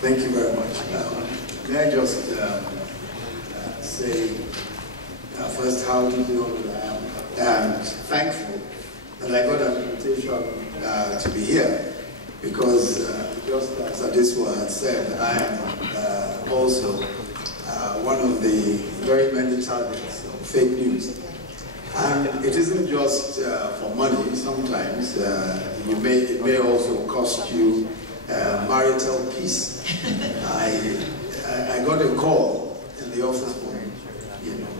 Thank you very much. May I just say first how deeply honored I am and thankful that I got an invitation to be here, because just as Adeswa had said, I am also one of the very many targets of fake news. And it isn't just for money. Sometimes it may also cost you marital peace. I got a call in the office from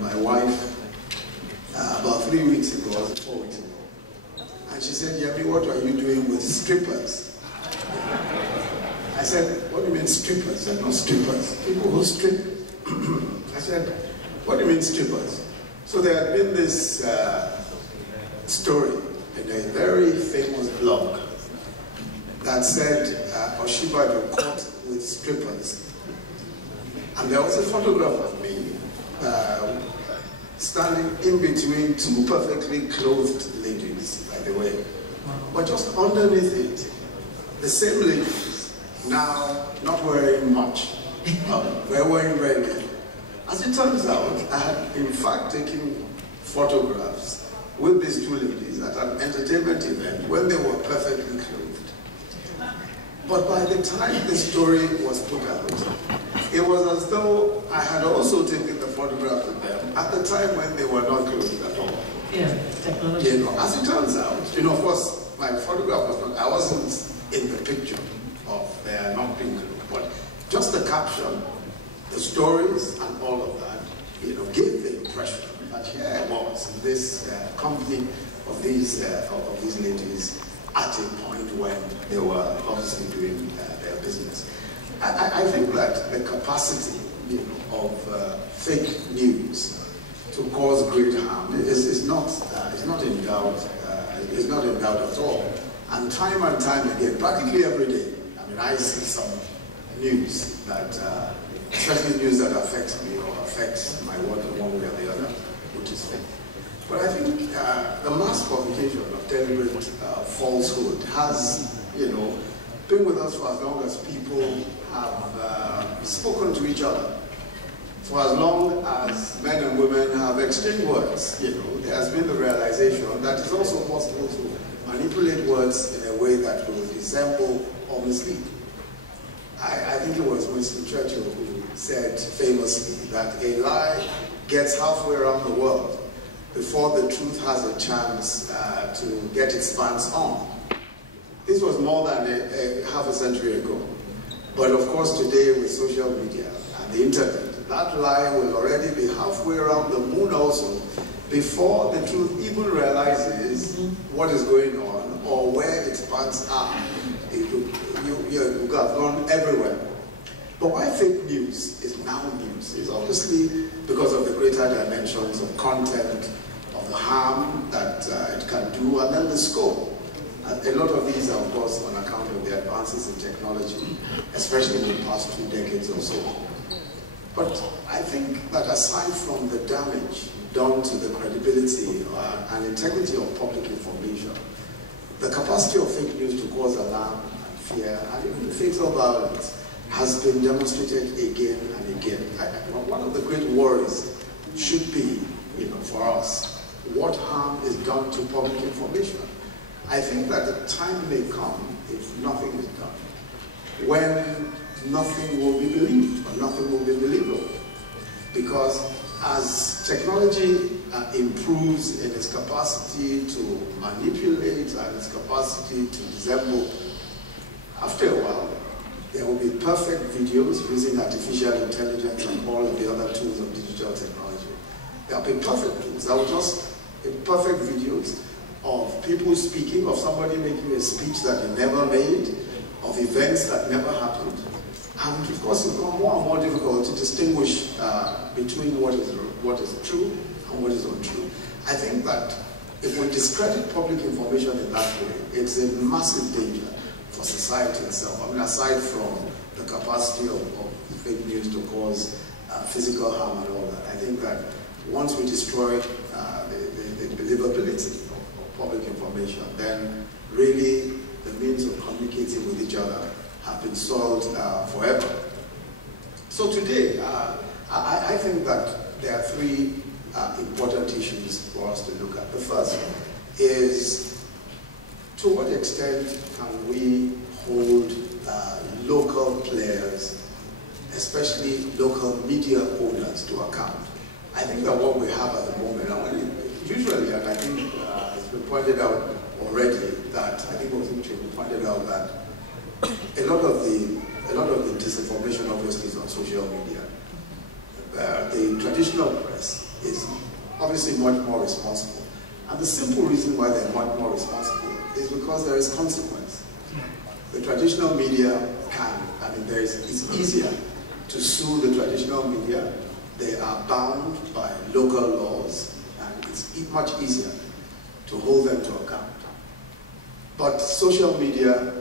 my wife about 3 weeks ago, or 4 weeks ago. And she said, Yemi, what are you doing with strippers? I said, what do you mean strippers? They're not strippers. People who strip. I said, what do you mean strippers? So there had been this story in a very famous blog that said Osinbajo caught with strippers. And there was a photograph of me standing in between two perfectly clothed ladies, by the way. But just underneath it, the same ladies, now not wearing much, were wearing very little. As it turns out, I had in fact taken photographs with these two ladies at an entertainment event when they were perfectly clothed. But by the time the story was put out, it was as though I had also taken the photograph of them at the time when they were not clothed at all. Yeah, technology. As it turns out, of course, my photograph was not, I wasn't in the picture of their not being clothed, but just the caption, the stories and all of that, gave the impression that here I was in this company of these ladies at a point when they were obviously doing their business. I think that the capacity, of fake news to cause great harm is not in doubt. Is not in doubt at all. And time again, practically every day, I see some news that. Especially news that affects me or affects my work in one way or the other, which is fake. But I think the mass publication of deliberate falsehood has, been with us for as long as people have spoken to each other. For as long as men and women have exchanged words, there has been the realization that it's also possible to manipulate words in a way that will resemble or mislead. I think it was Winston Churchill who said famously that a lie gets halfway around the world before the truth has a chance to get its pants on. This was more than half a century ago. But of course today with social media and the internet, that lie will already be halfway around the moon also before the truth even realizes what is going on or where its pants are. You have gone everywhere. But why fake news is now news is obviously because of the greater dimensions of content, of the harm that it can do, and then the scope. And a lot of these are, of course, on account of the advances in technology, especially in the past 2 decades or so. But I think that aside from the damage done to the credibility and integrity of public information, the capacity of fake news to cause alarm, fear, and even fatal violence has been demonstrated again and again. One of the great worries should be, for us, what harm is done to public information. I think that the time may come, if nothing is done, when nothing will be believed, or nothing will be believable. Because as technology improves in its capacity to manipulate and its capacity to resemble, after a while, there will be perfect videos using artificial intelligence and all of the other tools of digital technology. There will be perfect tools. There will just be perfect videos of people speaking, of somebody making a speech that they never made, of events that never happened. And of course, it becomes more and more difficult to distinguish between what is true and what is untrue. I think that if we discredit public information in that way, it's a massive danger for society itself. Aside from the capacity of fake news to cause physical harm and all that, I think that once we destroy the believability of public information, then really the means of communicating with each other have been solved forever. So today, I think that there are three important issues for us to look at. The first is, to what extent can we hold local players, especially local media owners, to account? I think that what we have at the moment, usually, and I think it's been pointed out already, that I think Osinbajo pointed out that a lot of the disinformation obviously is on social media. The traditional press is obviously much more responsible. And the simple reason why they're much more responsible is because there is consequence. The traditional media it's easier to sue the traditional media. They are bound by local laws, and it's much easier to hold them to account. But social media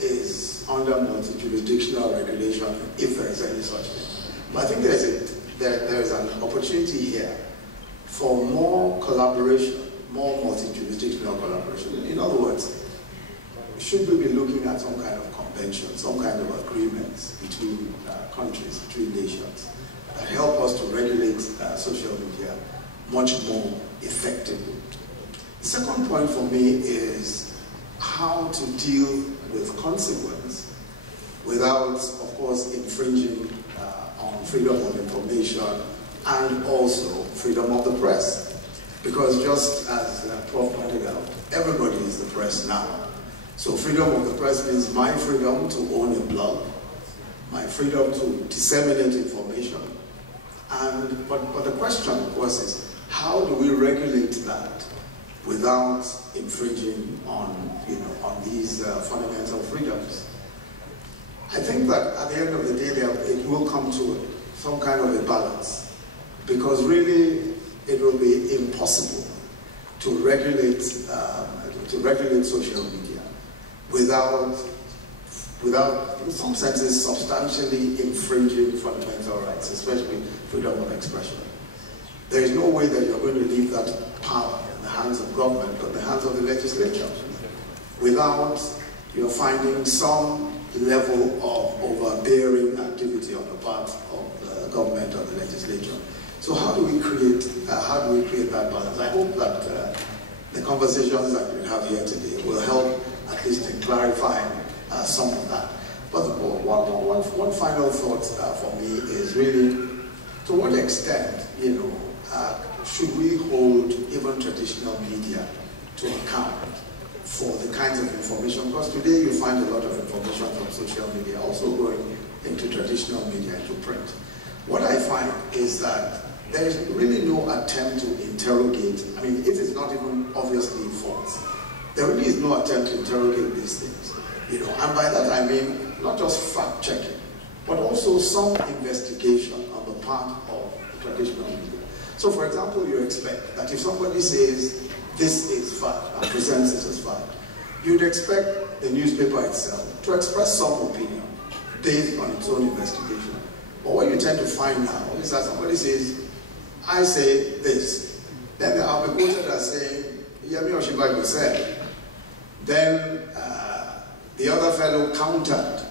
is under multi-jurisdictional regulation, if there is any such thing. But I think there is an opportunity here for more collaboration, more multi-jurisdictional collaboration. In other words, should we be looking at some kind of convention, some kind of agreements between countries, between nations, that help us to regulate social media much more effectively? The second point for me is how to deal with consequence without, of course, infringing on freedom of information and also freedom of the press. Because just as Prof pointed out, everybody is the press now. So freedom of the press means my freedom to own a blog, my freedom to disseminate information. But the question, of course, is how do we regulate that without infringing on these fundamental freedoms? I think that at the end of the day, it will come to some kind of a balance, because really it will be impossible to regulate social media without, in some senses, substantially infringing fundamental rights, especially freedom of expression. There is no way that you're going to leave that power in the hands of government or the hands of the legislature without finding some level of overbearing activity on the part of the government or the legislature. So how do we create that balance? I hope that the conversations that we have here today will help at least in clarifying some of that. But one final thought for me is really, to what extent, should we hold even traditional media to account for the kinds of information? Because today you find a lot of information from social media also going into traditional media, into print. What I find is that there is really no attempt to interrogate. I mean, if it's not even obviously false, there really is no attempt to interrogate these things. And by that I mean not just fact-checking, but also some investigation on the part of the traditional media. So, for example, you expect that if somebody says this is fact and presents it as fact, you'd expect the newspaper itself to express some opinion based on its own investigation. But what you tend to find now is that somebody says, I say this, then I'll be quoted as saying, Yemi Osinbajo said. Then the other fellow countered,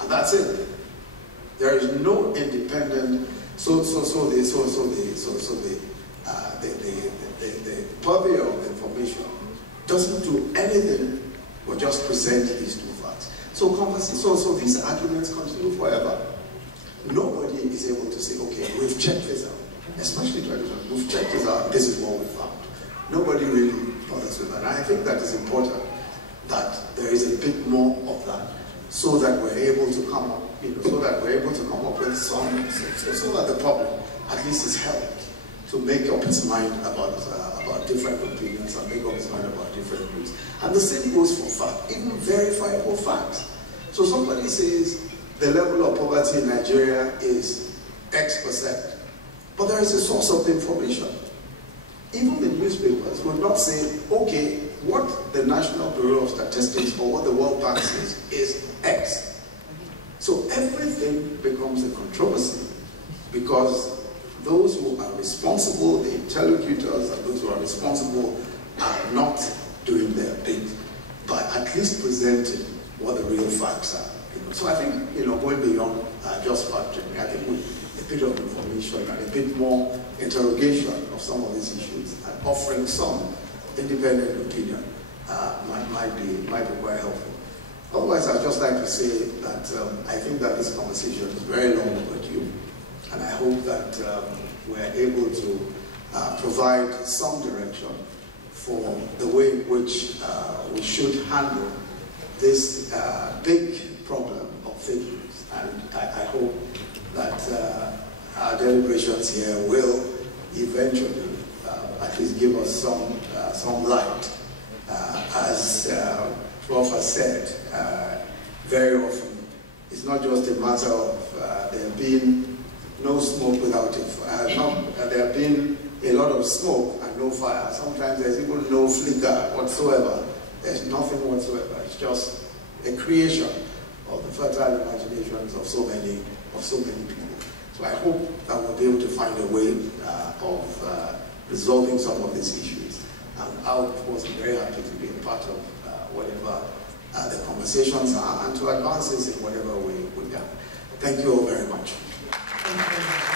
and that's it. There is no independent. So the purvey of information doesn't do anything but just present these two facts. So these arguments continue forever. Nobody is able to say, okay, we've checked this out. Especially traditional, we've checked this out, this is what we found. Nobody really bothers with that. And I think that is important, that there is a bit more of that, so that we're able to come up, with some, so that the public at least is helped to make up its mind about different opinions and make up its mind about different views. And the same goes for fact, even verifiable facts. So somebody says the level of poverty in Nigeria is X%. But there is a source of information. Even the newspapers will not say, okay, what the National Bureau of Statistics or what the World Bank says is X. So everything becomes a controversy because those who are responsible, the interlocutors, and those who are responsible are not doing their bit by at least presenting what the real facts are. So I think, going beyond just fact-checking, I think with a bit of information and a bit more interrogation of some of these issues and offering some independent opinion might be quite helpful. Otherwise, I'd just like to say that I think that this conversation is very long overdue, and I hope that we're able to provide some direction for the way in which we should handle this big problem of fake news. And I hope that our deliberations here will eventually at least give us some light. As Prof has said, very often it's not just a matter of there being no smoke without it. There have been a lot of smoke and no fire. Sometimes there's even no flicker whatsoever. There's nothing whatsoever. It's just a creation of the fertile imaginations of so many people. So I hope that we'll be able to find a way of resolving some of these issues. And I, of course, am very happy to be a part of whatever the conversations are and to advance this in whatever way we can. Thank you all very much. Thank you.